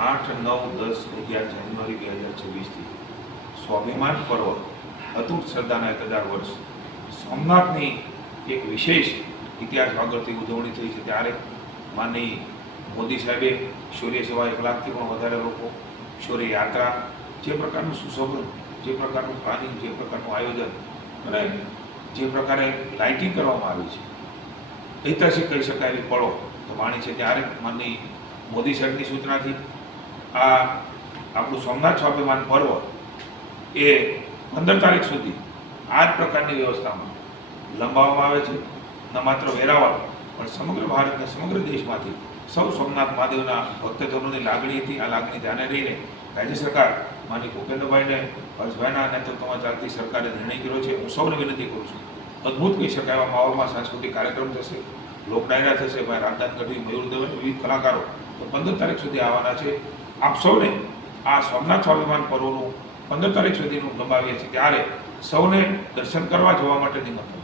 8, 9, 10, 11 જાન્યુઆરી 2026થી સ્વાભિમાન પર્વ અતૂટ શ્રદ્ધાના 1000 વર્ષ સોમનાથની એક વિશેષ ઇતિહાસ આગળથી ઉજવણી થઈ છે ત્યારે માનનીય મોદી સાહેબે શૌર્ય સેવા 1 લાખથી પણ વધારે લોકો, શૌર્ય યાત્રા, જે પ્રકારનું સુશોભન, જે પ્રકારનું પ્લાનિંગ, જે પ્રકારનું આયોજન અને જે પ્રકારે લાઇટિંગ કરવામાં આવી છે, ઐતિહાસિક કહી શકાય એવી પળો તો માણી છે ત્યારે માનનીય મોદી સાહેબની સૂચનાથી આ આપણું સોમનાથ સ્વાભિમાન પર્વ એ 15 તારીખ સુધી આ જ પ્રકારની વ્યવસ્થામાં લંબાવવામાં આવે છે. ન માત્ર વેરાવળ પણ સમગ્ર ભારત અને સમગ્ર દેશમાંથી સૌ સોમનાથ મહાદેવના ભક્તજનોની લાગણી હતી. આ લાગણી ધ્યાને રહીને રાજ્ય સરકાર માનનીય ભૂપેન્દ્રભાઈને, હર્ષભાઈના નેતૃત્વમાં ચાલતી સરકારે નિર્ણય કર્યો છે. હું સૌને વિનંતી કરું છું, અદ્ભુત કહી શકાય એવા માહોલમાં સાંસ્કૃતિક કાર્યક્રમ થશે, લોક ડાયરા થશે. ભાઈ રાજદાન ગઢવી, મયુર દવે, વિવિધ કલાકારો તો 15 તારીખ સુધી આવવાના છે. આપ સૌને આ સોમનાથ સ્વાભિમાન પર્વનું 15 તારીખ સુધીનું લંબાવીએ છીએ ત્યારે સૌને દર્શન કરવા જવા માટે નિમંત્રણ.